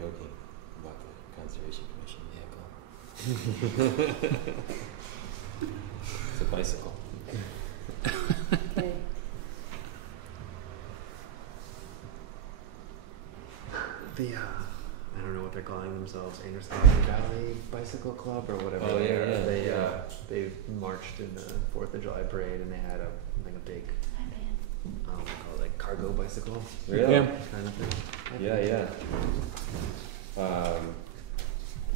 joking about the Conservation Commission vehicle. It's a bicycle. Okay. The I don't know what they're calling themselves, Anderson Valley Bicycle Club or whatever. Oh, yeah, yeah. They marched in the 4th of July parade, and they had a big what do you call it, like cargo bicycle. Really? Yeah. Kind of thing. Yeah.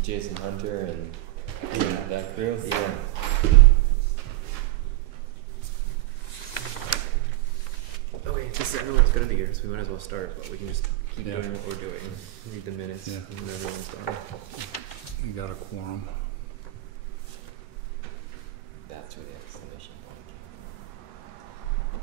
Jason Hunter and that crew. Yeah. Okay, everyone's gonna be here, so we might as well start, but we can just keep doing what we're doing. Read the minutes when everyone's done. You got a quorum. That's where the exclamation point came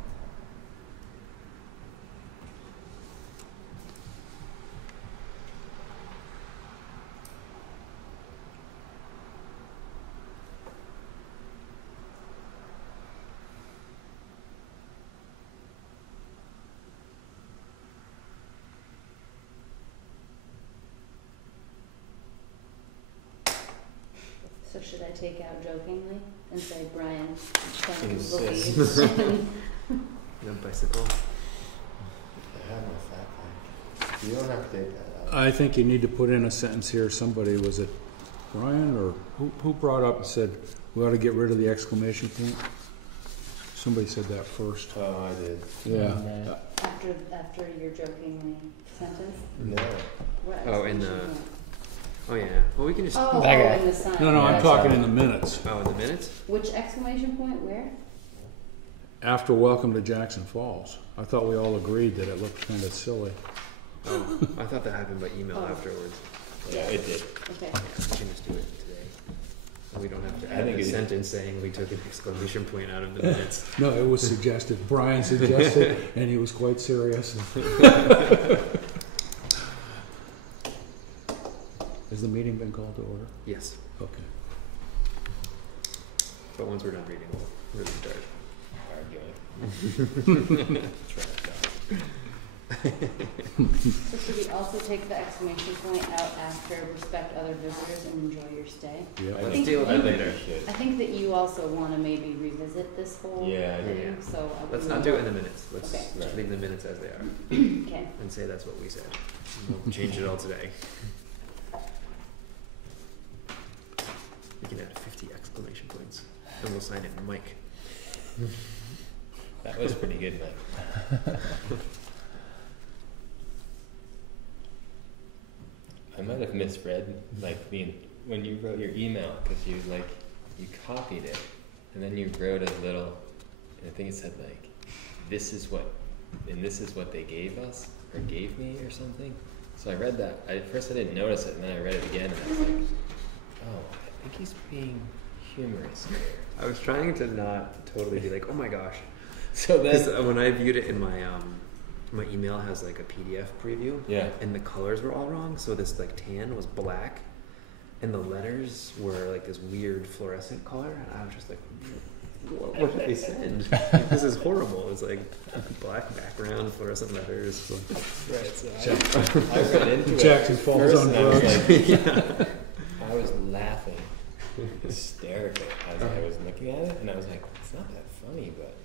So should I take out jokingly and say Brian Insists. believes in The bicycle. I have my fat thing. You don't have to take that out. I think you need to put in a sentence here. Somebody, was it Brian or who brought up and said we ought to get rid of the exclamation point? Somebody said that first. Oh, I did. Yeah. after your jokingly sentence? No. What Oh, in exclamation the- point? Oh yeah. Well, we can just. Oh, That guy. in the sign. No, I'm Yes. talking in the minutes. Oh, in the minutes. Which exclamation point? Where? After welcome to Jackson Falls. I thought we all agreed that it looked kind of silly. Oh, I thought that happened by email Oh. afterwards. Yeah, it did. Okay. Yeah, we can just do it today. We don't have to I add think a it- sentence saying we took an exclamation point out of the minutes. No, it was suggested. Brian suggested, and he was quite serious. Has the meeting been called to order? Yes, Okay. but once we're done reading, we'll really start. Arguing. Trash talk. So should we also take the exclamation point out after respect other visitors and enjoy your stay? Yeah. I Let's think deal with that I think later. we should. I think that you also want to maybe revisit this whole Yeah, I thing, do. so Let's not do it in the minutes. Let's Okay. just leave the minutes as they are Okay. and say that's what we said. We'll change it all today. We can add 50 exclamation points, and we'll sign it Mike. That was pretty good, Mike. I might have misread when you wrote your email because you copied it and then you wrote a little. I think it said this is what they gave us or gave me or something. So I read that. At first I didn't notice it, and then I read it again, and I was like, oh, I think he's being humorous here. I was trying to not totally be like, oh my gosh. So Because then, when I viewed it in my my email has like a PDF preview, yeah. and the colors were all wrong. So this tan was black, and the letters were like this weird fluorescent color. And I was just like, what did they send? This is horrible. It's like black background, fluorescent letters. Right, so I read into it Jackson at Falls first, on and I was drugs. like, I was laughing hysterically as I was looking at it, and I was like, it's not that funny, but.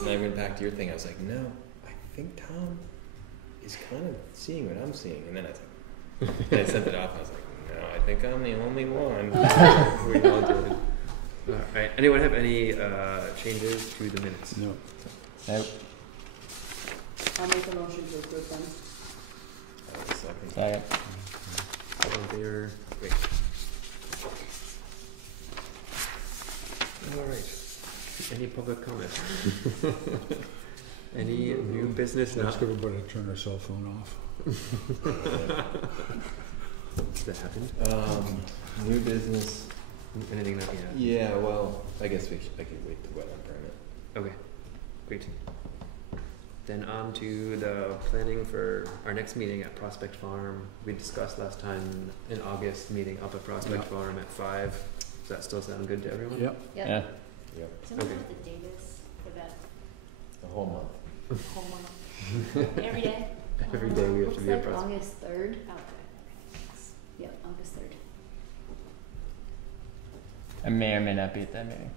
And I went back to your thing. I was like, no, I think Tom is kind of seeing what I'm seeing. And then I sent it off. I was like, no, I think I'm the only one. We all did. All right. Anyone have any changes to the minutes? No. Nope. I'll make a motion to approve them. Second. All in favor? Great. All right. Any public comment? Any new business not? Ask everybody to turn their cell phone off. That happened? New business. Anything not yet? Yeah, well, I guess I could wait the wetland permit. Okay, great. Then on to the planning for our next meeting at Prospect Farm. We discussed last time in August, meeting up at Prospect Yeah. Farm at 5. Does that still sound good to everyone? Yep. Yep. Yeah. Yep, Someone Okay. know what the date is for that the whole month. whole month? Every day? Every day we have to be at Looks like Prospect. August 3rd. Okay. Yep, August 3rd. I may or may not be at that meeting.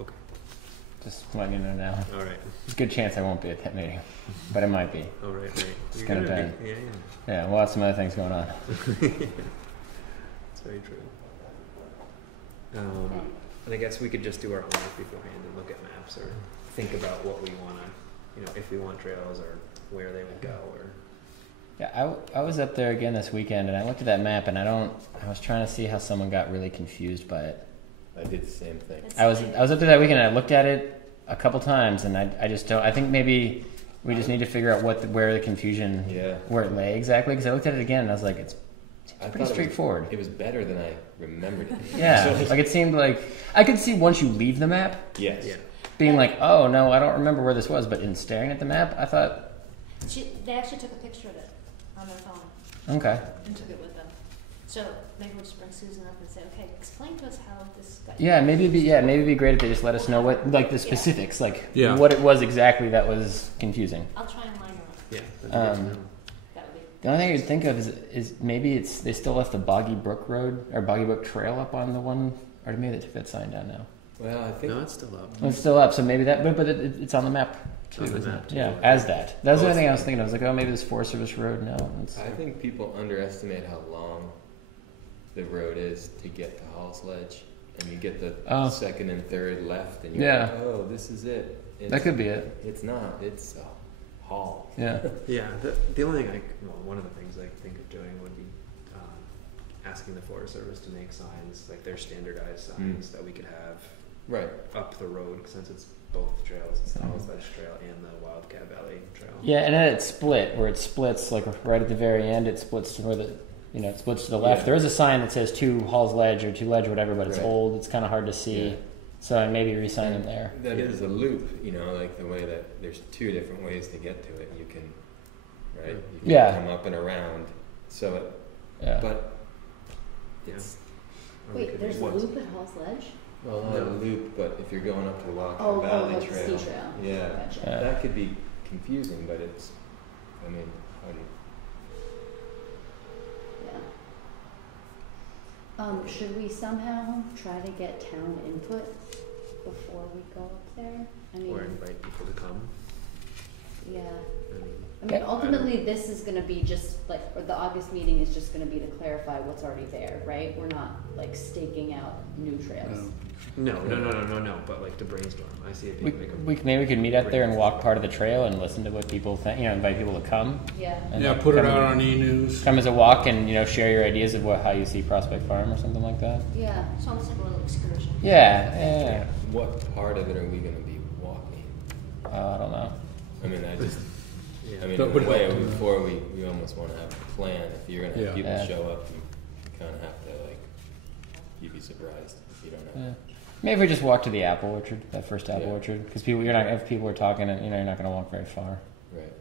Okay. Just letting you know now. All right. There's a good chance I won't be at that meeting, but it might be. All right. Right. It's You're gonna gonna be. be. Yeah. Yeah, we'll have some other things going on. It's very true. And I guess we could just do our homework beforehand and look at maps or think about what we want to, if we want trails or where they would go or. Yeah, I was up there again this weekend, and I looked at that map, and I was trying to see how someone got really confused by it. I did the same thing. I was up there that weekend, and I looked at it a couple times, and I just don't. I think maybe we just need to figure out where the confusion, Yeah. where it lay exactly. Because I looked at it again, and I was like, it's I pretty thought straightforward. It was better than I remembered it. Yeah, like it seemed like I could see once you leave the map, Yes. Yeah. being like, oh no, I don't remember where this was. But in staring at the map, I thought, They actually took a picture of it on their phone okay, and took it with them. So maybe we'll just bring Susan up and say, okay, explain to us how this got. yeah, maybe it'd be great if they just let us know what, like the specifics, like Yeah. what it was exactly that was confusing. I'll try and line her up. Yeah. That'd be good to know. That would be. The only thing I could think of is maybe they still left the Boggy Brook Road or Boggy Brook Trail up on the one, or maybe they took that sign down now. Well, I think No, it's still up. Well, it's still up, so maybe that, but it's on the map too, On the isn't map, it? too. Yeah, as that. That was the Well, only thing I was it's- thinking. I was like, oh, maybe this Forest Service road. No, it's, I think people underestimate how long the road is to get to Hall's Ledge, and you get the Oh. second and third left, and you're Yeah. like, oh, this is it. that could be it. It's not. It's a hall. Yeah. Yeah. The only thing one of the things I think of doing would be asking the Forest Service to make signs, like their standardized signs that we could have Right. up the road, since it's both trails. It's the Mhm. Hall's Ledge Trail and the Wildcat Valley Trail. Yeah, and then it split where it splits like right at the very end. It splits to where it splits to the left. Yeah. There is a sign that says to Hall's Ledge or to Ledge or whatever, but it's Right. old. It's kind of hard to see. Yeah. So maybe re-sign them there. That Yeah. is a loop, like the way that there's two different ways to get to it. You can, right? You can Yeah. come up and around. So, Yeah. but Yeah. it's Or we Wait, could there's a do- loop at Hall's Ledge? well, not No. a loop, but if you're going up to Wildcat Oh, Valley like the Trail, ski trail. yeah, Gotcha. Yeah. that could be confusing. But it's, I mean, how do you, Yeah. Should we somehow try to get town input before we go up there? I mean, Or invite people to come. yeah. I mean, I mean, ultimately, this is gonna be just like, or the August meeting is just gonna be to clarify what's already there, right? We're not like staking out new trails. no, but like to brainstorm. I see it We, being like a. maybe we could meet up there and walk part of the trail and listen to what people think. Invite people to come. Yeah. And Yeah, then put it come- out on e-news. Come as a walk and share your ideas of how you see Prospect Farm or something like that. Yeah. It's almost like a little excursion. Yeah. what part of it are we going to be walking? I don't know. I mean, Yeah. I mean, That in would a way, help to know. before we almost want to have a plan. If you're going to have Yeah. people Yeah. show up, you kind of have to you'd be surprised if you don't have. Yeah. Maybe if we just walk to the apple orchard, that first apple Yeah. orchard, because if people are talking, and you're not going to walk very far. Right.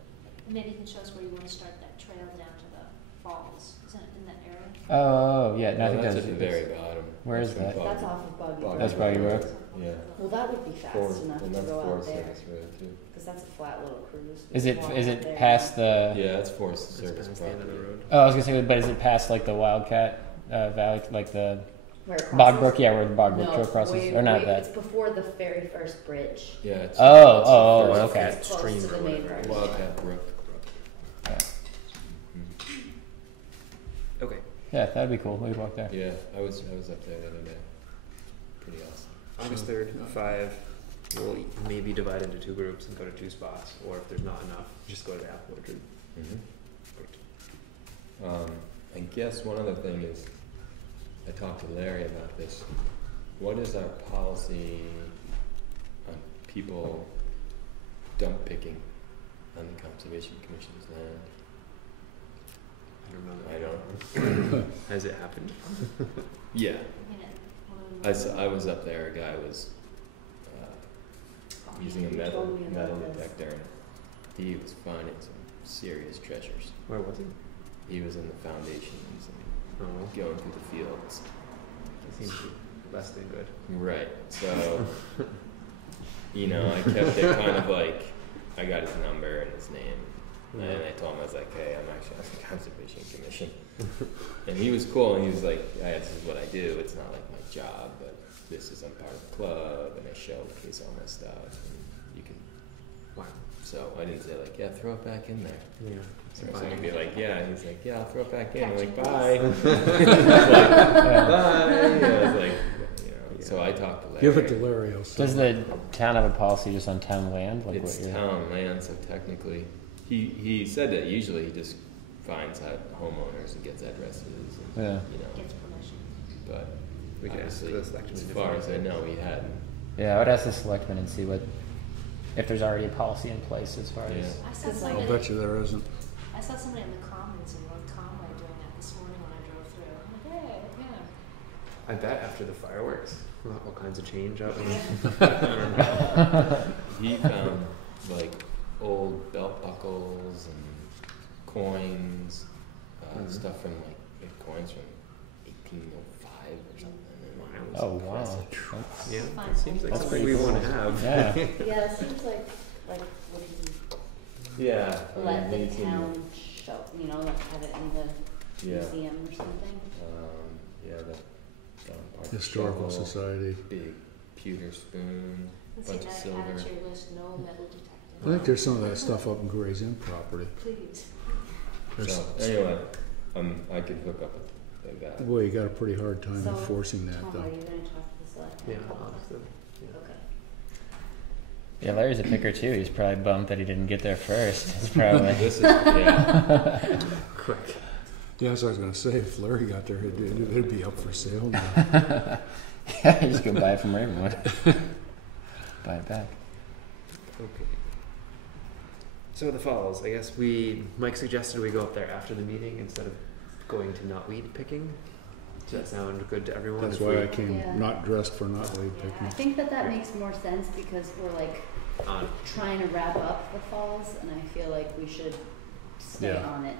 Maybe you can show us where you want to start that trail down to the falls. Isn't it in that area? Oh, yeah. No, I think that's that's at the very bottom. Where is from that? That's off of Boggy Brook. That's Boggy Brook. Yeah. Well, that would be fast enough to another go out Forest there, Service road too. because that's a flat little cruise. Is it Walk is out it there. past the? Yeah, that's Forest It's Service past the end of the property. road. Oh, I was gonna say, but is it past like the Wildcat Valley, like the Where it Bog crosses? Brook? Yeah, where the Bog Brook No, Trail crosses, way- or not way- that? It's before the very first bridge. Yeah. It's Oh, it's the okay. It's close Stream to the or main whatever. road. Wildcat Brook. Yeah. Okay. Yeah, that'd be cool. We'd walk there. Yeah, I was up there the other day. Pretty awesome. August 3rd, 5. We'll maybe divide into two groups and go to two spots, or if there's not enough, just go to the apple orchard. I guess one other thing is, I talked to Larry about this. What is our policy on people dump picking on the Conservation Commission's land? I don't know. Has it happened? Yeah, You know, I was up there. A guy was using a You metal told me about this. detector, and he was finding some serious treasures. Where was it? He was in the foundations and Oh, going through the fields. it seems to be less than good. Right. So, I kept it kind of like, I got his number and his name. And I told him, I was like, hey, I'm actually on the Conservation Commission. And he was cool, and he was like, this is what I do. It's not like my job, but this is, I'm part of the club, and I showcase all my stuff. And you can, Wow. so I didn't say like, yeah, throw it back in there. Yeah. So somebody'd be like, yeah, and he's like, yeah, I'll throw it back in. I'm like, Gotcha. bye. I was like, bye. Yeah, I was like, so I talked to Larry. Give it to Larry, I'll Does say. the town have a policy just on town land? Like It's what you're... town land, so technically, he said that usually he just finds out homeowners and gets addresses, and, Yeah. Gets permission. But We can ask obviously, the selectmen as if far they- as I know, he hadn't. Yeah, I would ask the selectmen and see if there's already a policy in place as far Yeah. as. I saw Cause somebody. I'll bet you there isn't. I saw somebody in the Commons in North Conway doing that this morning when I drove through. I'm like, hey, yeah. I bet after the fireworks, all kinds of change out in He found like old belt buckles and coins, stuff from like coins from 1805 or something. And it was Oh wow. impressive. That's, Yeah, Fine. it seems like That's something pretty we cool. want to have. yeah. Yeah, it seems like what Yeah. he I let mean, the he can- town show, like have it in the Yeah. museum or something. Yeah, the Park Historical shovel, Society. big pewter spoon, Let's bunch see, of add silver. it to your list, no metal detected. I think there's some of that stuff up in Gray's Inn property. Please. There's, So anyway, I could hook up with that. boy, you got a pretty hard time So, enforcing that, Tom, though. are you gonna talk to the selectmen? Yeah, about honestly. that? Okay. Yeah, Larry's a picker too. He's probably bummed that he didn't get there first. It's probably. This is yeah. Quick. Yeah, that's what I was gonna say. If Larry got there, it'd be up for sale now. Yeah, you just go buy it from Ravenwood. Buy it back. Okay. So the falls, I guess Mike suggested we go up there after the meeting instead of going to knotweed picking. Does that sound good to everyone? That's if why we- I came Yeah. not dressed for knotweed I picking. think that makes more sense because we're like on. trying to wrap up the falls, and I feel like we should stay Yeah. on it.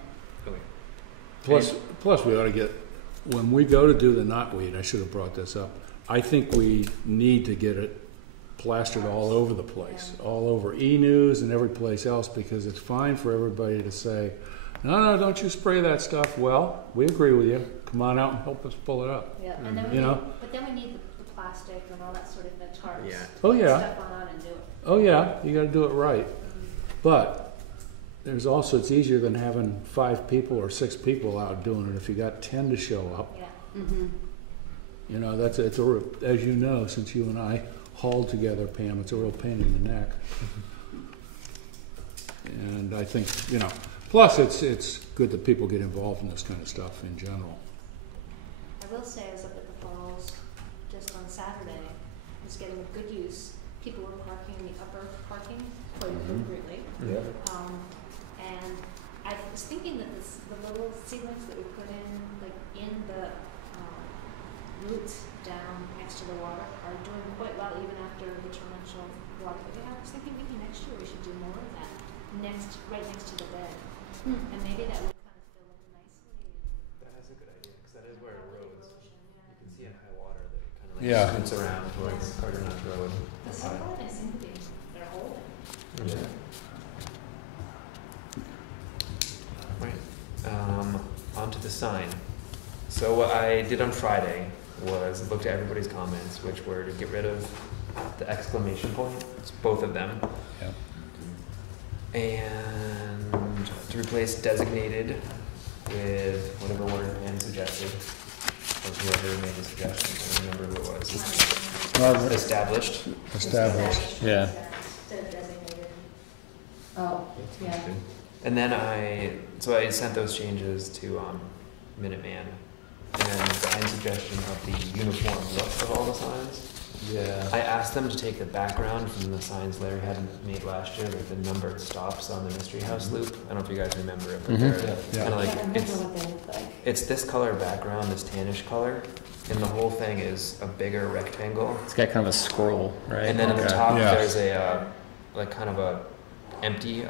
Okay. Plus, we ought to get, when we go to do the knotweed, I should have brought this up. I think we need to get it plastered all over the place, all over E-News and every place else, because it's fine for everybody to say, no, don't you spray that stuff. Well, we agree with you. Come on out and help us pull it up. Yeah. And then we You need, know? but then we need the plastic and all that sort of the tarps. Yeah. Oh, yeah. Step on and do it. Oh, yeah, you gotta do it right. But there's also, it's easier than having 5 people or 6 people out doing it. If you got 10 to show up, Yeah. Mm-hmm. you know, as you know, since you and I hauled together, Pam, it's a real pain in the neck. And I think, plus it's good that people get involved in this kind of stuff in general. I will say I was up at the falls just on Saturday. It was getting good use. People were parking in the upper parking quite appropriately. Yeah. And I was thinking that the little seedlings that we put in the roots down next to the water are doing quite well even after the torrential water that we have. I was thinking maybe next year we should do more of that right next to the bed. And maybe that would kind of fill in nicely. That is a good idea, because that is where it erodes. Erosion, You can see in high water that it kind of Yeah. scoots around towards Carter Notch Road. The silver, they seem to be, they're holding. Yeah. Right. Onto the sign. So what I did on Friday was looked at everybody's comments, which were to get rid of the exclamation point, it's both of them, Yep. and to replace designated with whatever word Ann suggested, or whoever made the suggestion, I don't remember who it was. Well, Established. Established. Yeah. Instead of designated. Oh, yeah. And then I sent those changes to Minuteman, and the suggestion of the uniform look of all the signs. Yeah. I asked them to take the background from the signs Larry had made last year, like the numbered stops on the Mystery House loop. I don't know if you guys remember it, but Mhm. they're Yeah. kind of I like can't remember what they look like. it's this color background, this tannish color, and the whole thing is a bigger rectangle. It's got kind of a scroll, right? And then at the Okay. top Yeah. there's a like kind of a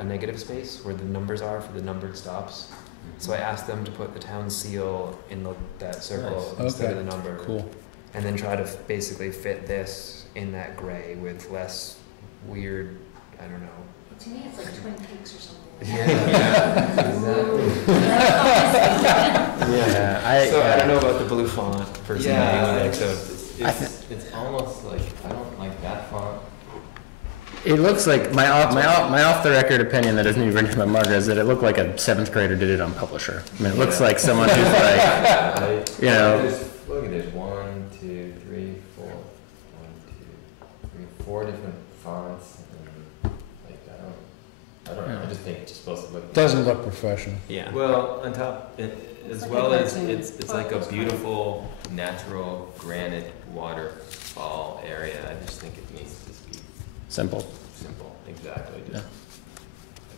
negative space where the numbers are for the numbered stops. So I asked them to put the town seal in that circle Nice. instead Okay. of the number, Cool. and then try to basically fit this in that gray with less weird, I don't know. To me, it's like Twin Peaks or something Yeah. So I don't know about the blue font personally. Yeah, like, so it's almost like, I don't like that font. It looks like my off the record opinion that isn't even my marker is that it looked like a 7th grader did it on Publisher. I mean, it looks like someone who's like, you know. Look, there's 4 different fonts. And, like, I don't know. I just think it's just supposed to look. Doesn't look professional. yeah. Well, on top, as like well a as cartoon. it's like a beautiful natural granite waterfall area. I just think it needs to just be Simple. simple. Exactly. Just, Yeah.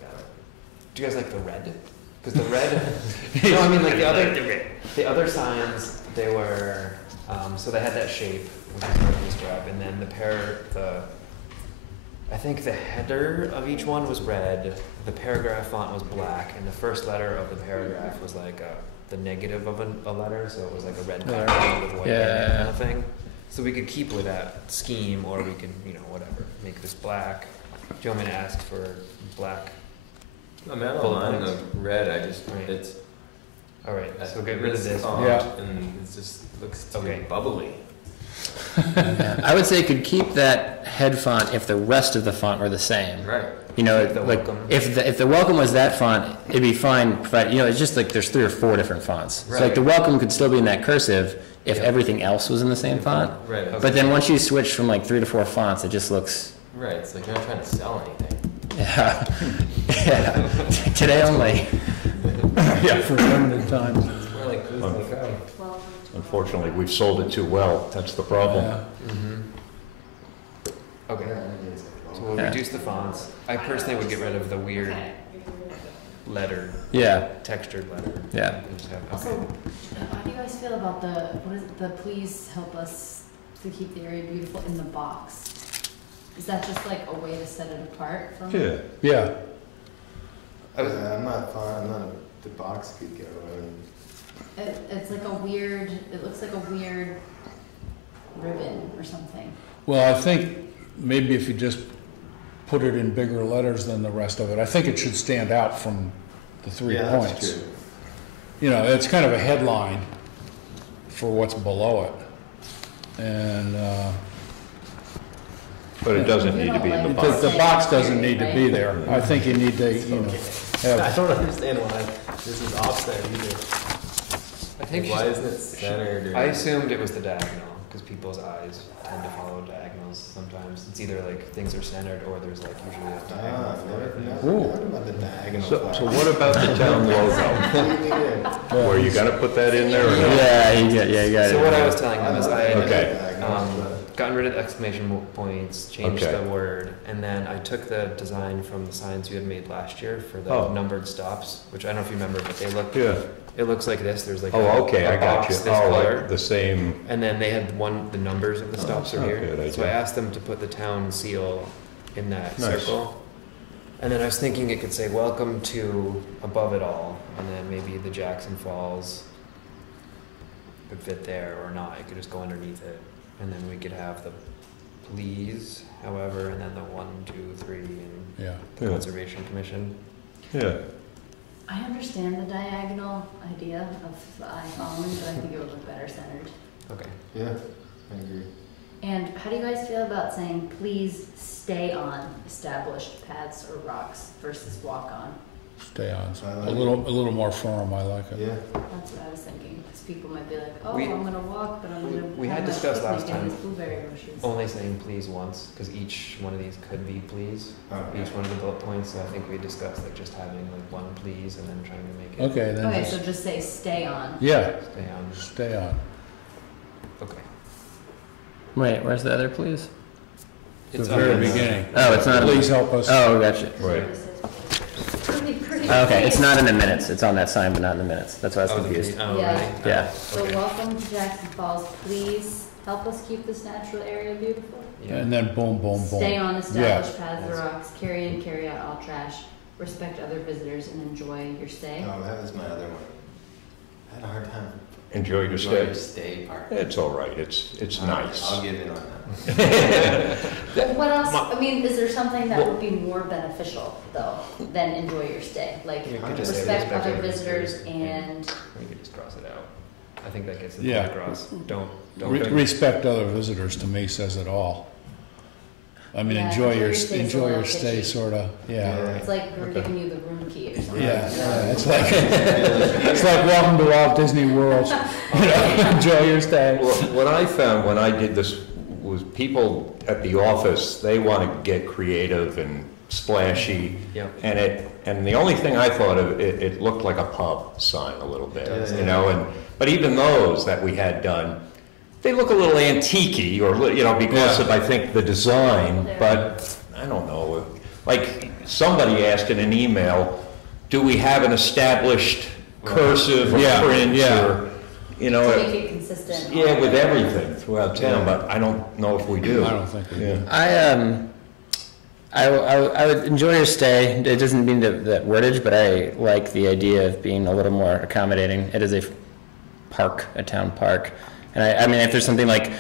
like, I don't. Do you guys like the red? Because the red. No, I mean like the other signs they were so they had that shape which is what we described, and then I think the header of each one was red, the paragraph font was black, and the first letter of the paragraph was like the negative of a letter, so it was like a red background with white kind of thing. So we could keep with that scheme, or we could, whatever, make this black. Do you want me to ask for black? I mean, I don't mind the red. I just it's. All right, so get rid of this. font, Yeah. and it just looks too Okay. bubbly. Yeah. I would say you could keep that head font if the rest of the font were the same. Right. You know, Keep the like welcome. if the welcome was that font, it'd be fine. But it's just like there's 3 or 4 different fonts. So like Right. the welcome could still be in that cursive if Yeah. everything else was in the same font. Right. Okay. But then once you switch from like 3 to 4 fonts, it just looks Right. It's like you're not trying to sell anything. yeah. Today only. Yeah, for limited time. It's more like please don't go. Well, Unfortunately, we've sold it too well. That's the problem. Yeah. Okay, so we'll Yeah. reduce the fonts. I personally would get rid of the weird letter, Yeah. textured letter. Yeah. And just have- Also, okay. how do you guys feel about the please help us to keep the area beautiful in the box? Is that just like a way to set it apart from? Yeah. Yeah. I was- I'm not, the box could go, It's like a weird, it looks like a weird ribbon or something. Well, I think maybe if you just put it in bigger letters than the rest of it, I think it should stand out from the 3 yeah, points. that's true. It's kind of a headline for what's below it. And But it doesn't need to be in the Because box. the box doesn't need to be there. I think you need to, I have, don't understand why this is offset either. I think Why isn't it centered? Or I assumed it was the diagonal, because people's eyes tend to follow diagonals sometimes. It's either like things are centered or there's like usually a diagonal for it. What about the diagonal So part? what about the town logo? Were you gonna put that in there or not? Yeah, you got it. So what I was telling them is I had Okay. gotten rid of the exclamation points, changed Okay. the word, and then I took the design from the signs you had made last year for the Oh. numbered stops, which I don't know if you remember, but they look, Yeah. it looks like this. There's like Oh, okay, a I got box you. this Oh, color. like the same, And then they had the numbers of the stops are oh, here. good So I idea. asked them to put the town seal in that Nice. circle. And then I was thinking it could say, welcome to above it all. And then maybe the Jackson Falls could fit there or not. It could just go underneath it. And then we could have the please, however, and then the 1, 2, 3, and yeah. the Yeah. Conservation Commission. yeah. I understand the diagonal idea of the eye following, but I think it would look better centered. Okay. Yeah, I agree. And how do you guys feel about saying, please stay on established paths or rocks versus walk on? Stay on. I like A little more firm, I like it. Yeah, That's what I was thinking, because people might be like, oh, We- I'm gonna walk, but I'm gonna we have had my discussed last picnic in time these blueberry bushes. Only saying please once, because each one of these could be please. okay. Each one of the bullet points, so I think we discussed like just having like one please and then trying to make it Okay, then Okay, just, so just say stay on. yeah, stay on. stay on. Okay. Wait, where's the other please? The up very in the- beginning. Oh, it's not. Please help us. Oh, gotcha. Right. Pretty Okay, it's please. not in the minutes. It's on that sign, but not in the minutes. That's why I was Oh, the confused. please- oh, Yeah. really? Yeah. So Okay. welcome to Jackson Falls, please help us keep this natural area beautiful. Yeah. And then boom, boom, boom. Stay on established paths or Yes. rocks, carry in, carry out all trash, respect other visitors and enjoy your stay. Oh, that was my other one. I had a hard time Enjoy your Enjoy your stay. stay part. It's all right, it's nice. I'll give in on that. Well, what else, I mean, is there something that would be more beneficial, though, than enjoy your stay? Like, You could just say respect respect other other visitors visitors, and, Or you could just cross it out. I think that gets the Yeah. point across. Don't. Respect other visitors to me says it all. I mean, Yeah, enjoy your stay's a enjoy little your stay, fishy. sorta. Yeah. it's like we're giving you the room key or something. Yeah, it's like it's like welcome to Walt Disney World. You know, enjoy your stay. Well, what I found when I did this was people at the office, they want to get creative and splashy. Yeah. And the only thing I thought of, it looked like a pub sign a little bit, does, you yeah. know, but even those that we had done, they look a little antique-y, or, you know, because Yeah. of, I think, the design, but I don't know. Like, somebody asked in an email, do we have an established cursive or Yeah, print yeah. or, you To know, make it consistent. yeah, with everything throughout town, but I don't know if we do. I don't think we Yeah. do. I would enjoy your stay. It doesn't mean that wordage, but I like the idea of being a little more accommodating. It is a park, a town park. And I mean, if there's something like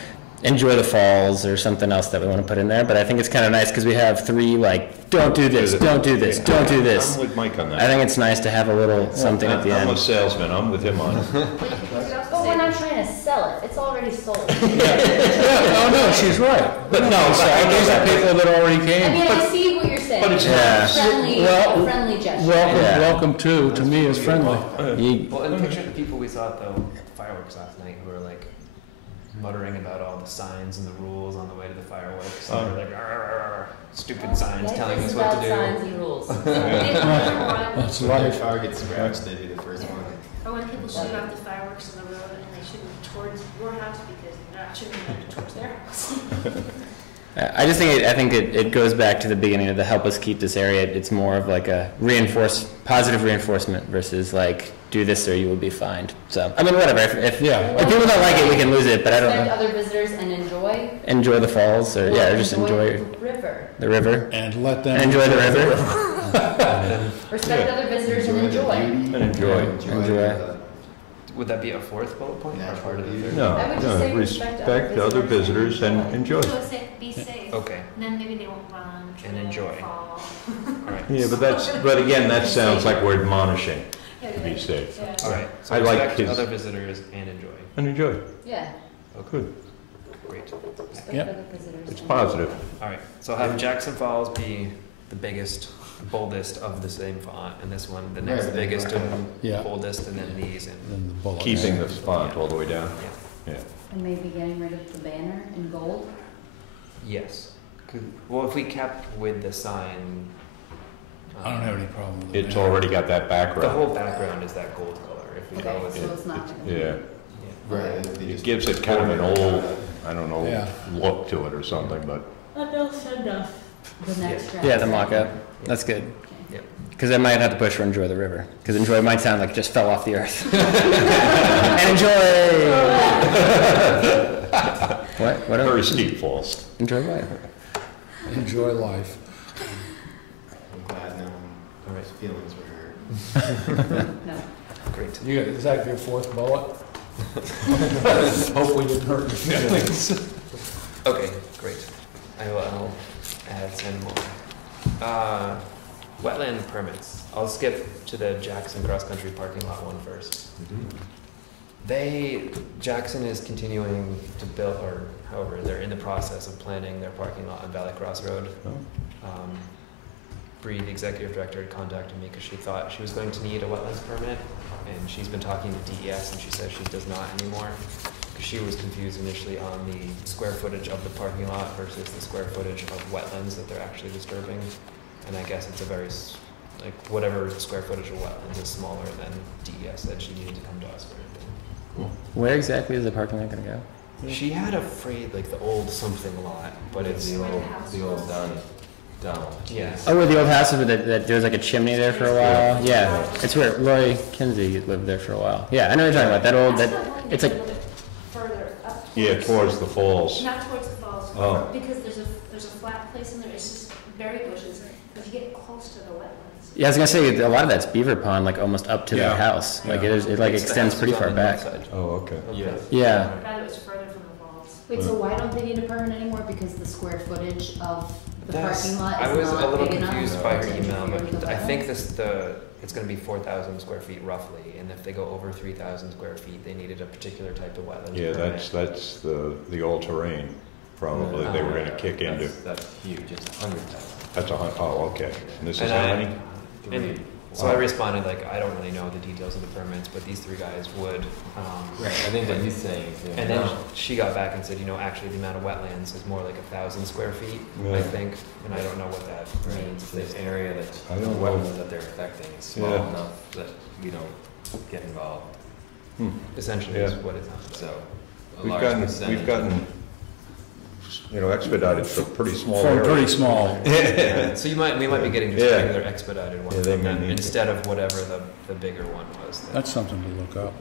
enjoy the falls or something else that we want to put in there, but I think it's kind of nice because we have 3, like, don't do this, don't do this, don't do this. I'm with Mike on I that. think it's nice to have a little something at the I'm a end. salesman, I'm with him on it. But we're not trying to sell it, it's already sold. Yeah, oh no, she's right. But no, So these are people that already I came. mean, I see what you're saying. but it's Yeah. Friendly, Well, friendly gesture. Yeah. Welcome to me is friendly. You- Well, and picture the people we saw at the fireworks last night who were like muttering about all the signs and the rules on the way to the fireworks. And they were like, "Arr, arr, arr," stupid signs Life telling is us what about to do. signs and rules. That's When their life. car gets scratched, they be the first one. Or when people shoot off the fireworks on the road and they shoot them towards your house because they're not shooting them towards their house. I just think it goes back to the beginning of the help us keep this area. It's more of like a positive reinforcement versus like do this or you will be fined. So I mean whatever. If people don't like it, we can lose it. But I don't Respect know. other visitors and Enjoy the falls or or just enjoy the river. the river. And let them. Enjoy the river. Respect other visitors and the enjoy. beauty. And enjoy. Enjoy. Would that be a fourth bullet point or part of the third? No, I would just say no, respect respect other visitors and enjoy. So say, be safe. Okay. And then maybe they won't run. And trip, enjoy. fall. All right. Yeah, but again, that sounds like we're admonishing Yeah, to be safe. yeah. All right. So I like respect his- other visitors and enjoy. And enjoy. Yeah. Good. Great. Respect Yep. other visitors. It's and positive. All right. So I'll have Jackson Falls be the biggest, boldest of the same font, and this one the next Right, biggest right. and Yeah. boldest, and then these and Then the bullets. Keeping the font all the way down. yeah. Yeah. And maybe getting rid of the banner in gold. Yes. Well, if we kept with the sign. I don't have any problem with it. It's already got that The background. whole background is that gold color. If we Okay, go with so it's not. gonna be- Yeah. Right. they It just- gives it kind of an old, I don't know, Yeah. look to it or something, but The next draft. Yeah, the mock-up. That's good. Yep. Because I might have to push for enjoy the river. Because enjoy might sound like it just fell off the earth. And enjoy. What? very steep falls. Enjoy what? Enjoy life. I'm glad now All right. his feelings were hurt. No. Great. Is that your fourth bullet? Hope we didn't hurt your feelings. Okay, great. I'll add 10 more. Wetland permits. I'll skip to the Jackson Cross Country parking lot one first. Jackson is continuing to build, or however, they're in the process of planning their parking lot on Valley Cross Road. Bree, the executive director, had contacted me because she thought she was going to need a wetlands permit, and she's been talking to DES, and she says she does not anymore. Because she was confused initially on the square footage of the parking lot versus the square footage of wetlands that they're actually disturbing. And I guess it's a very, like, whatever square footage of wetlands is smaller than DES said she needed to come to us for anything. Where exactly is the parking lot going to go? She had a phrase, like the old something lot, but it's The old Donald. yeah. Oh, where the old house is, that there was like a chimney there for a while. Yeah, it's where Roy Kinsey lived there for a while. Yeah, I know what you're talking about. That old, That's the one it's a like, little bit further up. Yeah, towards the falls. Not towards the falls, Oh. because there's a flat place in there, it's just berry bushes, if you get close to the wetlands. Yeah, I was gonna say, a lot of that's beaver pond, like almost up to Yeah. their house. Like it like It's the extends house pretty is far on the north back. side. Oh, okay. Yeah. Yeah. I'd rather it was further from the falls. Wait, so why don't they need a permit anymore? Because the square footage of the parking lot I is was a not little big enough confused by her to email, interfere with but the I think wetlands? it's gonna be 4,000 square feet roughly, and if they go over 3,000 square feet, they needed a particular type of wetland Yeah, permit. that's the all-terrain, probably, they were gonna kick into. That's huge, it's 100,000. That's oh, okay. And this is And how I- many? And so I responded like, I don't really know the details of the permits, but these three guys would. Right, I think what he's saying is, And then she got back and said, actually the amount of wetlands is more like 1,000 square feet, I Yeah. think, and I don't know what that means. this area that's, I the don't know. wetlands that they're affecting is small Yeah. enough that we don't get involved. Essentially is Yeah. what it's on. So, a We've large gotten, percentage. we've gotten, expedited for pretty small From areas. pretty small. Yeah, so we might be getting just Yeah. a regular expedited one Yeah, they from may them need to. instead of whatever the bigger one was that That's something to look up.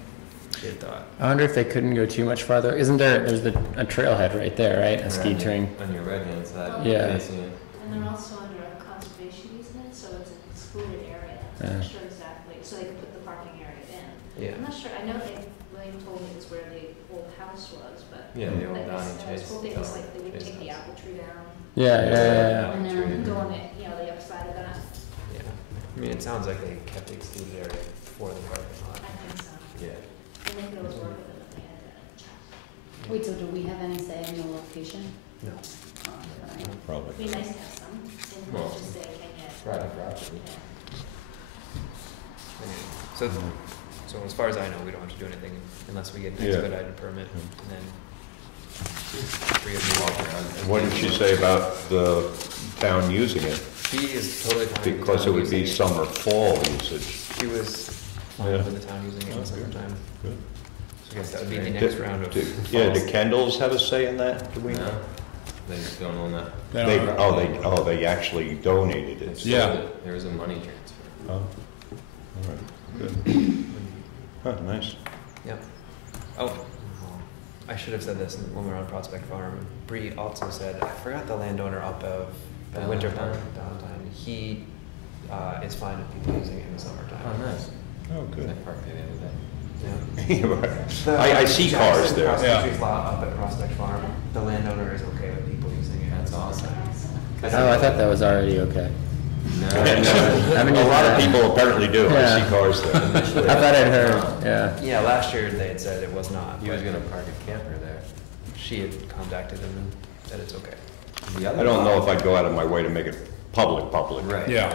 she had thought. I wonder if they couldn't go too much farther. There's a trailhead right there, right? A ski Right. train. On your right hand side. Yeah. facing it. And they're also under a conservation easement, so it's an excluded area. I'm Yeah. not sure exactly, so they could put the parking area in. Yeah. I'm not sure, I know William told me it was where the old house was, but Yeah, the old I Donnie guess Chase. the whole thing was like they would Chase take the house. apple tree down Yeah. And Tree. then and go on it, the other side of that. Yeah. I mean, it sounds like they kept the excluded area for the parking lot. I think so. Yeah. I think there was work with it, but they had to. Wait, so do we have any say in the location? No. Oh, sorry. Probably. It'd be nice to have some, and Well, not just say, hey, yeah. Private property. Yeah. So as far as I know, we don't have to do anything unless we get an Yeah. expedited permit, and then three of you walk around. And what did she say about the town using it? She is totally fine with the Because it town would be using summer, fall usage. She was fine Yeah. with the town using it in the Oh, good. summertime. Good. So I guess that would be the Did- next round of. Yeah, falls. do Kendalls have a say in that? Do we know? No, they don't own that. They don't- They actually donated They it. sold Yeah. it. There was a money transfer. Oh, all right, good. Huh, nice. Oh, I should have said this when we were on Prospect Farm. Bree also said, I forgot the landowner up of the Winter Park, Valentine. He is fine with people using it in the summertime. Oh, nice. Oh, I good. parked there the other day. Yeah. I see cars there. Cross Yeah. country lot up at Prospect Farm. The landowner is okay with people using it. That's awesome. Oh, I thought that was already okay. No. A lot of people apparently do. I Yeah. see cars there. I thought I'd heard. Yeah. Yeah, last year they had said it was not. He was but gonna park a camper there. She had contacted him and said it's okay. The other I don't know if lot- I'd go out of my way to make it public. Right. Yeah.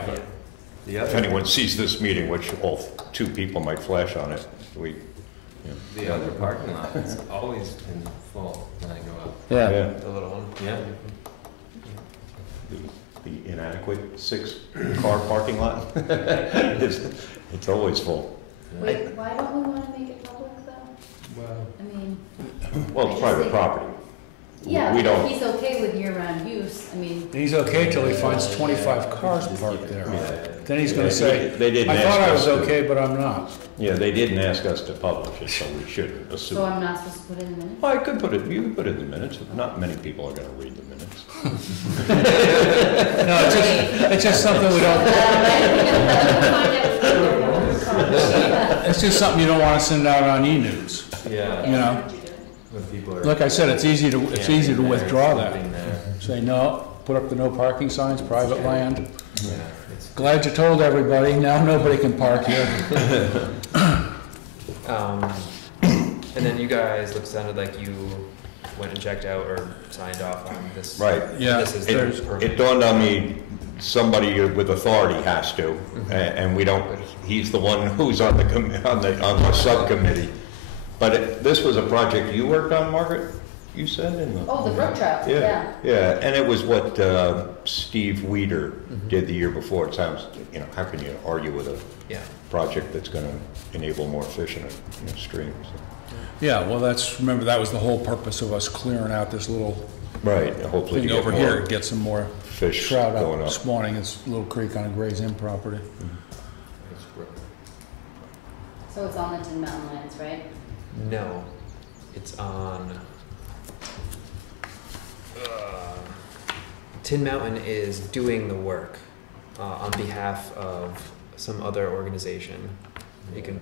The If other, anyone sees this meeting, which all two people might flash on it, the other parking lot has always been full when I go up. Yeah. The little one. Yeah. The inadequate 6-car parking lot. It's always full. Wait, why don't we wanna make it public though? Well, I mean, Well, it's private property. yeah, We but don't, if he's okay with year-round use, I mean, He's okay till he finds 25 cars parked there. Then he's gonna Yeah, say, they didn't I thought ask I us was to- okay, but I'm not. yeah, they didn't ask us to publish it, so we should assume. so I'm not supposed to put it in the minutes? Well, I could put it, you could put it in the minutes. Not many people are gonna read the minutes. No, it's just something we don't, it's just something you don't wanna send out on e-news, yeah, you know? when people are. Like I said, it's easy to camping there, withdraw that. sleeping there. Say, no, put up the no parking signs, private land. Yeah, it's, Glad you told everybody, now nobody can park here. And then you guys sounded like you went and checked out or signed off on this. Right. Yeah, This is there's- the permit. It dawned on me, somebody with authority has to, and we don't, he's the one who's on the subcommittee. But this was a project you worked on, Margaret, you said? in the- Oh, the brook trout, yeah. Yeah, and it was what Steve Weeder did the year before. It sounds, how can you argue with a Yeah. project that's gonna enable more fish in a stream? so. Yeah, well, remember, that was the whole purpose of us clearing out this little Right, hopefully to thing get over here, more get some more fish trout going up up. spawning. It's a little creek on a Gray's Inn property. it's gr- So it's on the Tin Mountain lands, right? No, it's on. Tin Mountain is doing the work on behalf of some other organization. You can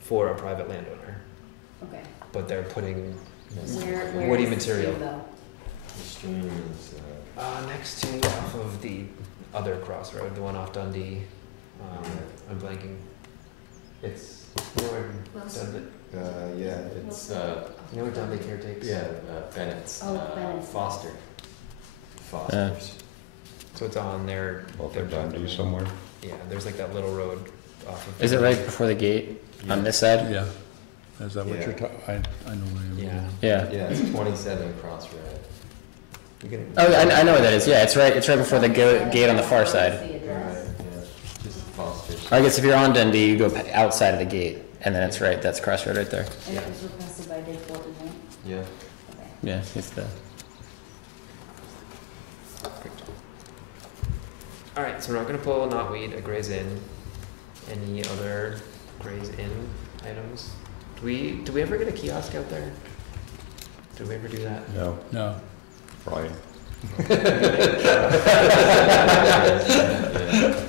for a private landowner, Okay. but they're putting Where woody is the material. stream, though? The stream is, Next to off of the other crossroad, the one off Dundee. I'm blanking. It's you know where Wilson. Dudley, yeah, it's, you know where Dudley caretakes? yeah, Bennett's. Oh, Bennett's. Foster. Foster's. So it's on their Off their of Dundee property. somewhere. Yeah, there's like that little road off of. Is it right before the gate on this side? Yeah. Is that what Yeah. you're talking, I know where you're Yeah. Yeah. Yeah, it's 27 Crossroad. You can, Oh, I know where that is. Yeah, it's right before the gate on the far side. What's the address? Yeah, just Foster's. I guess if you're on Dundee, you go outside of the gate, and then it's right. That's Crossroad right there. And it was requested by Dave Bolton, right? Yeah. Okay. Yeah, it's the. all right, so we're not gonna pull a knotweed, a Gray's Inn, any other Gray's Inn items. Do we ever get a kiosk out there? Did we ever do that? No, No. Brian.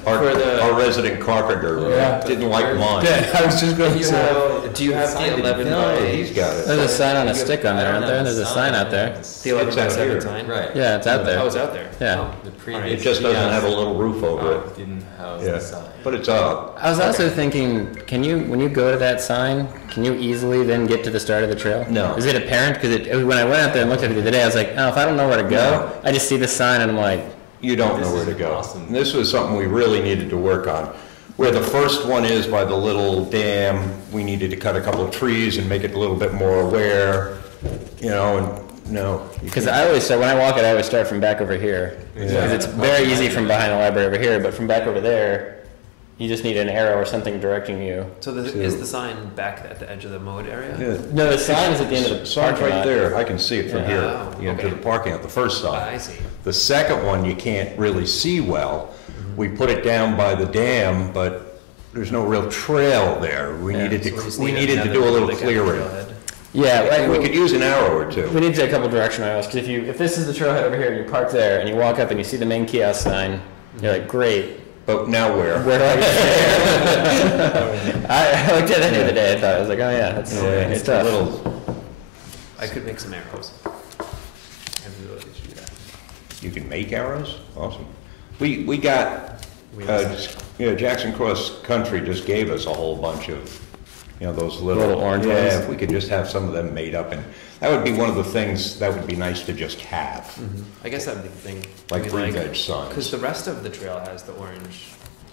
For the- Our resident carpenter Yeah. didn't like mine. Yeah, I was just going to say. Do you have the 11 No, by? he's got it. There's a sign on a stick on there, aren't there? There's a sign out there. The 11 It's by out 7 here. sign? Right. Yeah, it's out Oh, there. it's out there. Yeah. Oh. The It previous just doesn't kiosk, have a little roof over it. didn't house Yeah. the sign. But it's up. I was also thinking, when you go to that sign, can you easily then get to the start of the trail? No. Is it apparent? Because when I went out there and looked at it the other day, I was like, oh, if I don't know where to go, No. I just see the sign and I'm like, You don't This know where is to go. awesome. And this was something we really needed to work on. Where the first one is by the little dam, we needed to cut a couple of trees and make it a little bit more aware, and no. you because can't. I always start, when I walk it, I always start from back over here. Because Yeah. it's very easy from behind the library over here, but from back over there, you just need an arrow or something directing you. So is the sign back at the edge of the mode area? Yeah. No, the sign is at the end of the Sign's parking right lot. there, I can see it from Yeah. here, Oh, you enter okay. the parking lot, the first sign. I see. The second one, you can't really see well. We put it down by the dam, but there's no real trail there. We Yeah, needed So just we need needed to another do a little like clearing. trailhead. Yeah, right. We could use an arrow or We two. need to do a couple directional arrows, because if this is the trailhead over here, and you park there, and you walk up and you see the main kiosk sign, you're like, great, But now where? where do I get there? I looked at it the other day, I thought, I was like, oh yeah, that's Yeah, it's it's a tough. little, I could make some arrows. I have the ability to do that. you can make arrows? Awesome. We got, We Jackson Cross Country just gave us a whole bunch of, those Little orange yeah, ones? if we could just have some of them made up, and that would be one of the things that would be nice to just have, I guess that'd be the thing. like I mean, three veg Because signs. the rest of the trail has the orange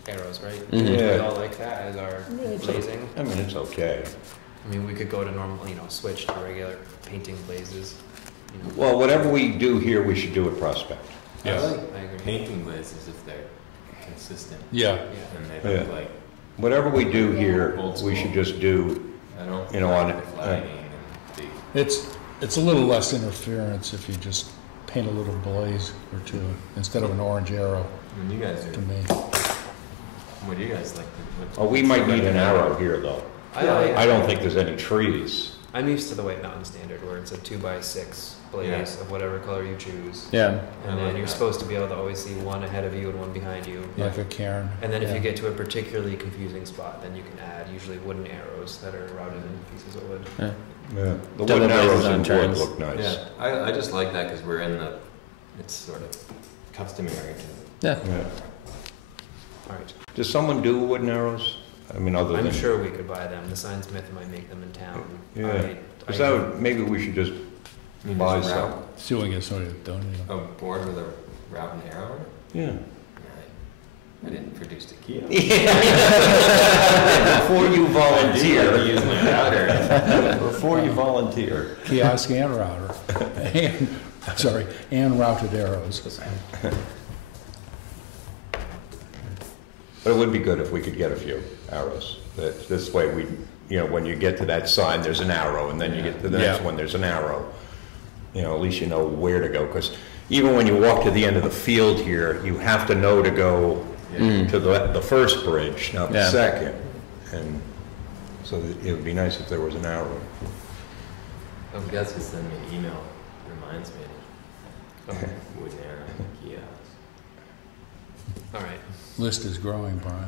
arrows, right? Mhm. Do we Yeah. all like that as our blazing? I mean, it's okay. I mean, we could go to normal, switch to regular painting blazes. Well, whatever we do here, we should do at Prospect. I Yes. like I agree. painting blazes if they're consistent Yeah. and they look Yeah. like, Whatever we do here, Old we school. should just do, I don't on like it, the flagging and the, It's a little less interference if you just paint a little blaze or two instead of an orange arrow when you guys to are, me. what do you guys like to? we might need an arrow here, though. I I don't think there's any trees. I'm used to the White Mountain standard where it's a 2x6 blaze Yeah. of whatever color you choose. Yeah, And I then like you're that. supposed to be able to always see one ahead of you and one behind you. Like a cairn. And then if you Yeah. get to a particularly confusing spot, then you can add usually wooden arrows that are routed in pieces of wood. yeah. Yeah. The Double wooden arrows blazes on in wood turns. look nice. Yeah, I just like that because we're in the, it's sort of customary to, Yeah. Yeah. All right. Does someone do wooden arrows? I mean, other than... I'm sure we could buy them. The Signsmith might make them in town. Yeah. Because that would, maybe we should just I mean, buy there's a some. route, Suing is sort of donate. a board with a route and arrow in it? Yeah. Right. I didn't produce the kiosk. Before you I volunteer, use my router. before you volunteer. Kiosk and router. And routed arrows. But it would be good if we could get a few arrows. That this way we, when you get to that sign, there's an arrow, and then you get to the next Yeah. one, there's an arrow. At least you know where to go. Because even when you walk to the end of the field here, you have to know to go to the first bridge, not the Yeah. second. And so it would be nice if there was an arrow. Oh, you guys could send me an email, reminds me. Wooden arrow, yeah. All right. List is growing, Brian.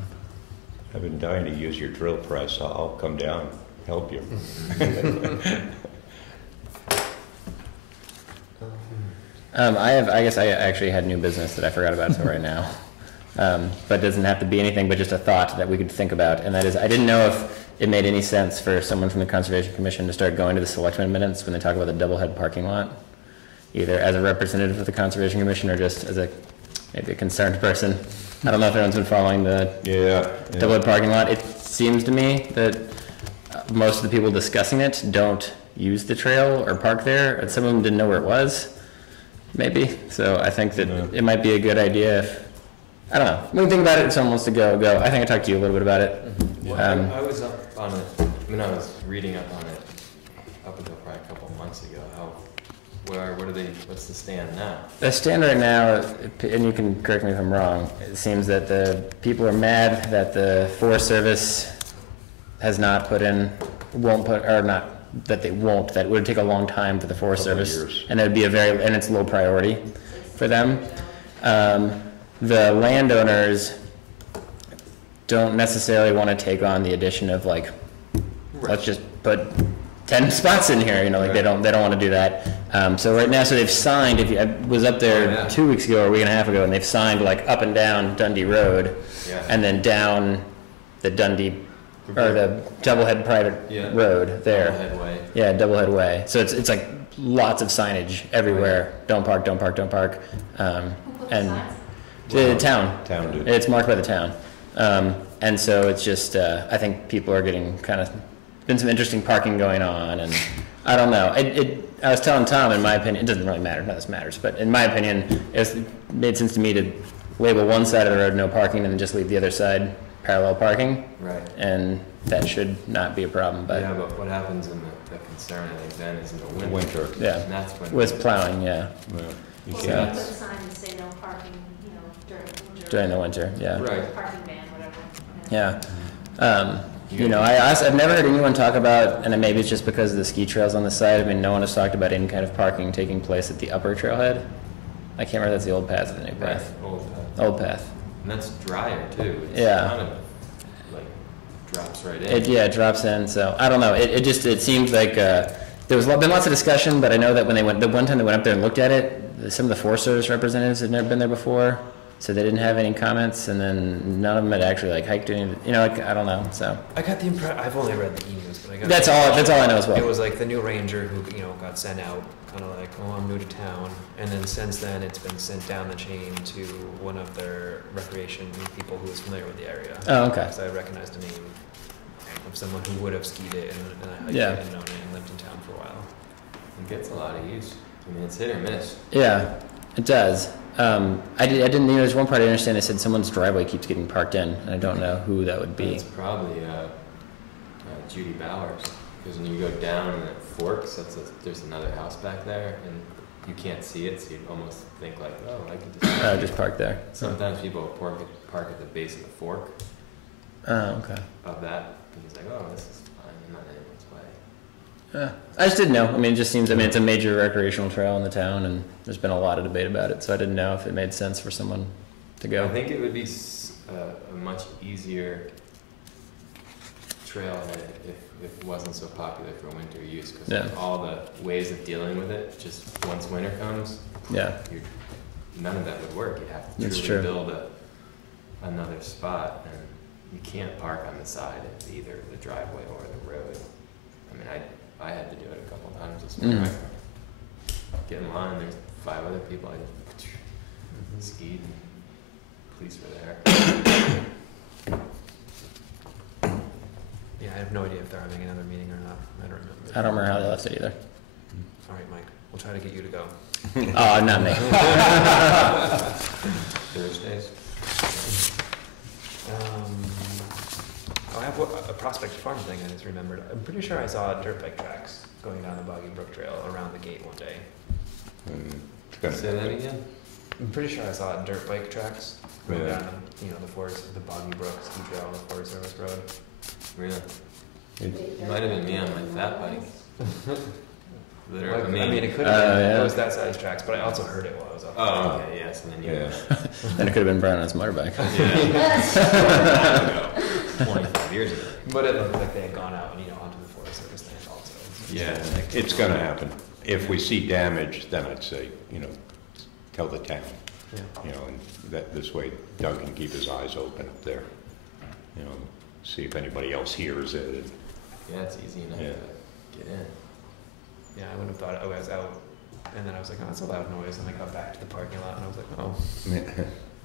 I've been dying to use your drill press. I'll come down, help you. I guess I actually had new business that I forgot about until right now. But it doesn't have to be anything but just a thought that we could think about. And that is, I didn't know if it made any sense for someone from the Conservation Commission to start going to the selectmen minutes when they talk about the doublehead parking lot, either as a representative of the Conservation Commission or just as maybe a concerned person. I don't know if anyone's been following the doublehead parking lot. It seems to me that most of the people discussing it don't use the trail or park there, and some of them didn't know where it was, maybe. So I think that it might be a good idea if, I don't know, when you think about it, if someone wants to go. I think I talked to you a little bit about it. Well, I was up on it, I mean, I was reading up on it up until probably a couple of months ago. What's the stand now? The stand right now, and you can correct me if I'm wrong, it seems that the people are mad that the Forest Service has not put in, won't put, or not, that they won't, that it would take a long time for the Forest Service. Years. And it would be and it's low priority for them. The landowners don't necessarily want to take on the addition of let's just put 10 spots in here, like they don't want to do that. So right now, they've signed, I was up there 2 weeks ago or a week and a half ago, and they've signed up and down Dundee Road, and then down the Dundee, or the Doublehead private road there. Doublehead Way. Yeah, Doublehead Way. So it's like lots of signage everywhere. Don't park, don't park, don't park. Who put the And signs? the town. Town did. It's marked by the town. And so it's just, I think people are getting been some interesting parking going on, and I don't know. I was telling Tom, in my opinion, it doesn't really matter, none of this matters, but in my opinion, it made sense to me to label one side of the road no parking and then just leave the other side parallel parking. Right. And that should not be a problem, but. Yeah, but what happens in the concern, I think, then is in the winter. Yeah. And that's when. With plowing, yeah, You Well, So- you can't. put a sign and say no parking, during winter. during the winter, yeah. Right. Parking ban, whatever. Yeah. I've never heard anyone talk about, and maybe it's just because of the ski trails on the side, I mean, no one has talked about any kind of parking taking place at the upper trailhead. I can't remember if that's the old path or the new Right, path. old path. Old path. And that's drier too. It's Yeah. kind of drops right in. It drops in, so, I don't know, it seems like, there was been lots of discussion, but I know that when the one time they went up there and looked at it, some of the Forest Service representatives had never been there before, so they didn't have any comments, and then none of them had actually hiked any, I don't know, so. I got the impression, I've only read the e-news, but I got That's the all impression I know as well. It was the new ranger who, got sent out, I'm new to town. And then since then, it's been sent down the chain to one of their recreation people who is familiar with the area. Oh, okay. Because I recognized the name of someone who would have skied it and I hiked Yeah. it and known it and lived in town for a while. It gets a lot of use. I mean, it's hit or miss. Yeah, it does. I didn't, there's one part I understand, they said someone's driveway keeps getting parked in, and I don't know who that would be. It's probably Judy Bowers. Because when you go down and it forks, there's another house back there, and you can't see it, so you almost think I could just. Just park there. Sometimes people park at the base of the fork Oh, okay. of that, and it's this is fine, I'm not in anyone's way. I just didn't know. I mean, it just seems, it's a major recreational trail in the town, and there's been a lot of debate about it, so I didn't know if it made sense for someone to go. I think it would be a much easier trailhead if it wasn't so popular for winter use, because all the ways of dealing with it, just once winter comes, Yeah. none of that would work. You'd have to That's truly true. build another spot, and you can't park on the side of either the driveway or the road. I mean, I had to do it a couple times this winter. Get in line, there's 5 other people, I just skied, and police were there. Yeah, I have no idea if they're having another meeting or not. I don't remember. I don't remember how they left it either. All right, Mike, we'll try to get you to go. Oh, not me. Thursdays. I have a Prospect Farm thing I just remembered. I'm pretty sure I saw dirt bike tracks going down the Boggy Brook Trail around the gate one day. Say that again? I'm pretty sure I saw dirt bike tracks going Yeah. down, the Boggy Brook ski trail on the Forest Service Road. Really? It might have been me on my fat bike. Literally, Like, I mean, it could have been yeah. those that size tracks, but I also heard it while I was up there. oh, okay, yes, and then you. Yeah. Then it could have been Brian on his motorbike. Yeah. 25 years ago. But it looked like they had gone out and, onto the Forest Service land also. Yeah. It's gonna happen. If we see damage, then I'd say, tell the town, Yeah. and that, this way Doug can keep his eyes open up there. See if anybody else hears it. Yeah, it's easy enough Yeah. to get in. Yeah, I wouldn't have thought I was out, and then I was like, oh, that's a loud noise, and I got back to the parking lot, and I was like, oh,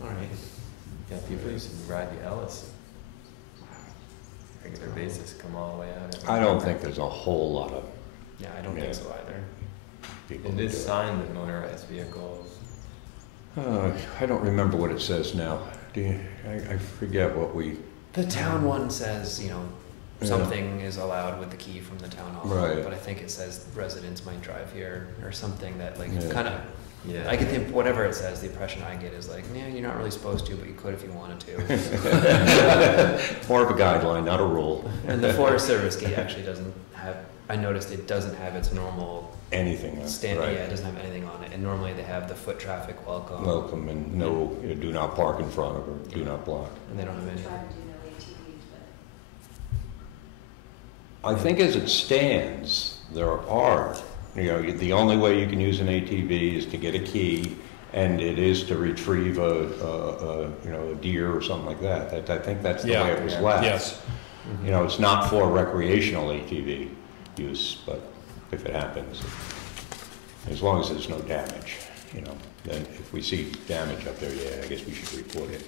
all right. Yeah, people used to ride the Ellis. Regular basis, come all the way out. I don't think there's a whole lot of Yeah, I don't Yeah. think so either. people It who is do it. signed that motorized vehicles. I don't remember what it says now. I forget what we, The town one says, Yeah. something is allowed with the key from the town hall. Right. But I think it says residents might drive here or something that Yeah. kind of, Yeah. I get whatever it says, the impression I get is like, yeah, you're not really supposed to, but you could if you wanted to. more of a guideline, not a rule. And the Forest Service gate actually doesn't have, I noticed it doesn't have its normal Anything, stand, right. yeah, it doesn't have anything on it. And normally they have the foot traffic welcome. Welcome and no, do not park in front of or do not block. And they don't have any. Try to do no ATVs, but. I think as it stands, there are, the only way you can use an ATV is to get a key, and it is to retrieve a deer or something like that. I think that's the way it was last. Yes. It's not for recreational ATV use, but if it happens, as long as there's no damage, then if we see damage up there, yeah, I guess we should report it.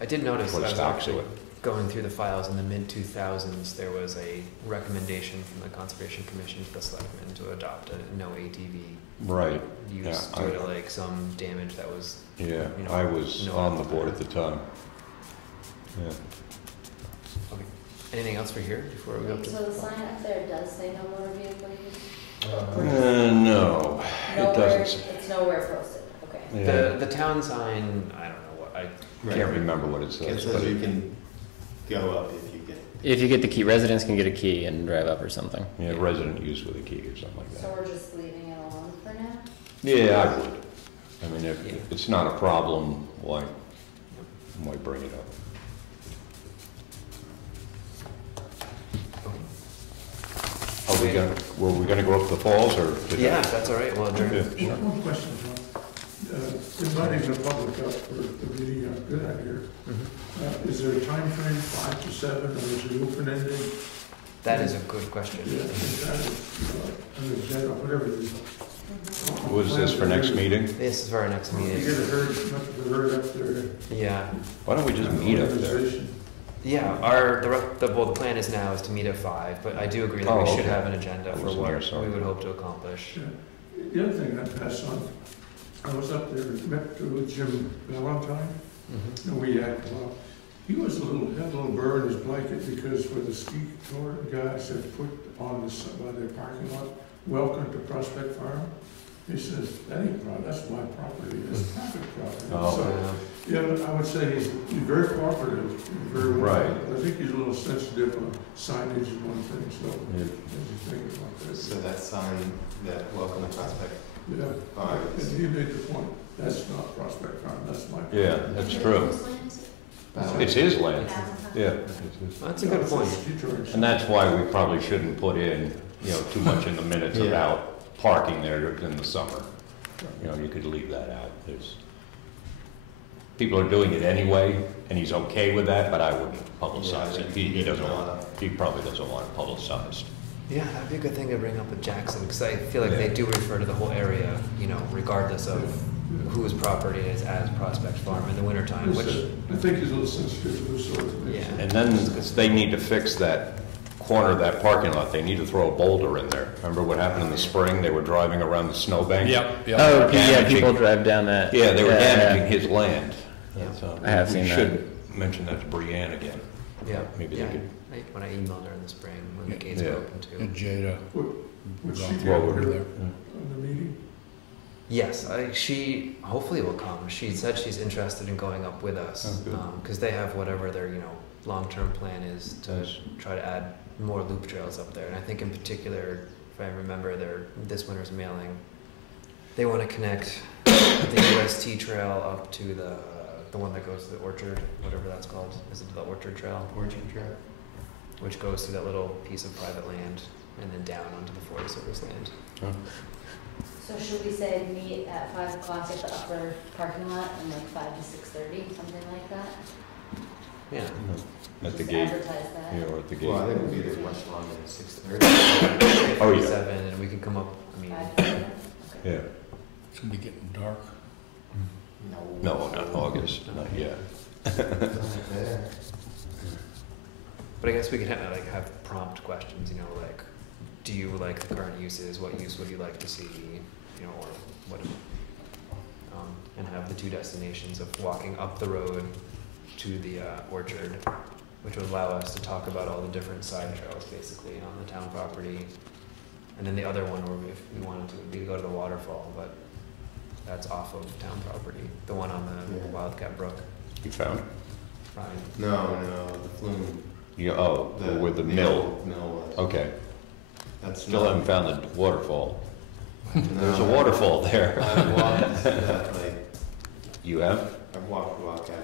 I did notice Put that a I was stop to actually it. going through the files in the mid-2000s, there was a recommendation from the Conservation Commission to the selectmen to adopt a no ATV Right, use Yeah, due to like some damage that was, yeah, You know, I was no on the other board time. at the time. Yeah. okay. Anything else for here before we go up to? So the sign up there does say no motor vehicle use? No, it doesn't. It's nowhere posted, okay. Yeah. The town sign, I don't know what, I Can't remember what it It says, says but you can go up if you get. If you get the key, residents can get a key and drive up or something. yeah, resident use with a key or something like So that. we're just leaving it alone for now? Yeah, I would. I mean, if Yeah. it's not a problem, why bring it up? Were we gonna go up the falls or? Yeah, if that's all right, well, adjourn. Yeah. One question, John. Inviting the public up for the meeting, good idea. Mhm. Is there a time frame, 5 to 7, or is it open-ended? That is a good question. Yeah, is that an agenda, whatever it is? What is this for next meeting? This is for our next You meeting. get a herd, much of the herd up there. Yeah, Why don't we just meet up there? Organization. yeah, the plan is now is to meet at 5, but I do agree that Oh, we should okay. have an agenda I for wasn't what here, sorry. we would hope to accomplish. The other thing I passed on, I was up there, met with Jim Valentine, Mhm. and we had, he was had a little burr in his blanket because for the ski tour, the guy said, put on the, by their parking lot, welcome to Prospect Farm. He says, that ain't that's my property, that's private property. Oh. So, yeah, I would say he's very cooperative, very well. Right. I think he's a little sensitive on signage and one thing, so, Yeah. as you think about this. So that sign, that welcome to Prospect Yeah, Farm and is he made the point, that's not Prospect Farm, that's my. Yeah, that's true. Whose land is it? It's his land. Valentine? Yeah. That's a good point. And that's why we probably shouldn't put in, too much in the minutes Yeah. about parking there in the summer. You could leave that out. People are doing it anyway, and he's okay with that, but I wouldn't publicize it. He doesn't want, he probably doesn't want it publicized. Yeah, that'd be a good thing to bring up with Jackson, because I feel like they do refer to the whole area, regardless of whose property it is as Prospect Farm in the wintertime, which, I think he's a little sensitive to this sort of thing. yeah. And then they need to fix that corner of that parking lot. They need to throw a boulder in there. Remember what happened in the spring? They were driving around the snowbank? Yep, yep. Oh, yeah, Damaging- people drive down that. Yeah, they were Yeah, damaging his land. Yeah. So I have seen We that. should mention that to Brianne again. Yeah, Maybe they yeah. could- When I emailed her in the spring, when the gates Yeah. were open too. And Jada. Would she be Well, able over to there. on the meeting? Yes, she hopefully will come. She said she's interested in going up with us, Oh, good. because they have whatever their, long-term plan is to Nice. try to add more loop trails up there. And I think in particular, if if I remember this winter's mailing, they want to connect the UST trail up to the one that goes to the orchard, whatever that's called. Is it the Orchard Trail? Orchard Trail? Which goes through that little piece of private land and then down onto the Forest Service land. So should we say meet at 5 o'clock at the upper parking lot and like 5 to 6:30, something like that? Yeah. At the Just gate. advertise that. Yeah, or at the gate. Well, I think we'll be there much longer than 6:30. Oh, yeah. 7, and we can come up, I mean, 5 to 7? Okay. Yeah. It's gonna be getting dark. No, not August, not yet. There. but I guess we could have prompt questions, like, do you like the current uses? What use would you like to see? Or what, and have the 2 destinations of walking up the road to the orchard, which would allow us to talk about all the different side trails basically on the town property. And then the other one, where if we wanted to, would be to go to the waterfall, but that's off of town property. The one on the Yeah. Wildcat Brook. You found it? Fine. No, the flume. Where the mill. Mill was. Okay. That's Still not- haven't found the waterfall. There's a No, waterfall there. I've walked that, You have? I've walked Wildcat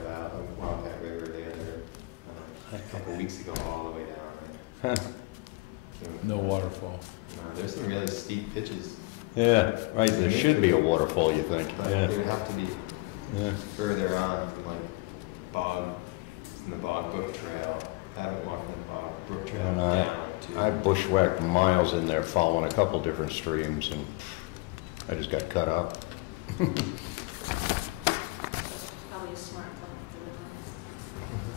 River the other, a couple weeks ago, all the way down. Huh. No waterfall. No, there's some really steep pitches. Yeah, right, there should be a waterfall, you think. But Yeah. they would have to be Yeah. further on from from the Bog Brook Trail. I haven't walked the Bog Brook Trail And down to. I bushwhacked miles in there following a couple different streams and I just got cut up. Probably a smart plan to do it.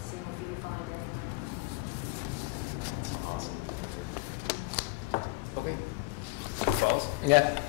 See if you can find it. Awesome. Okay. Falls? Yeah.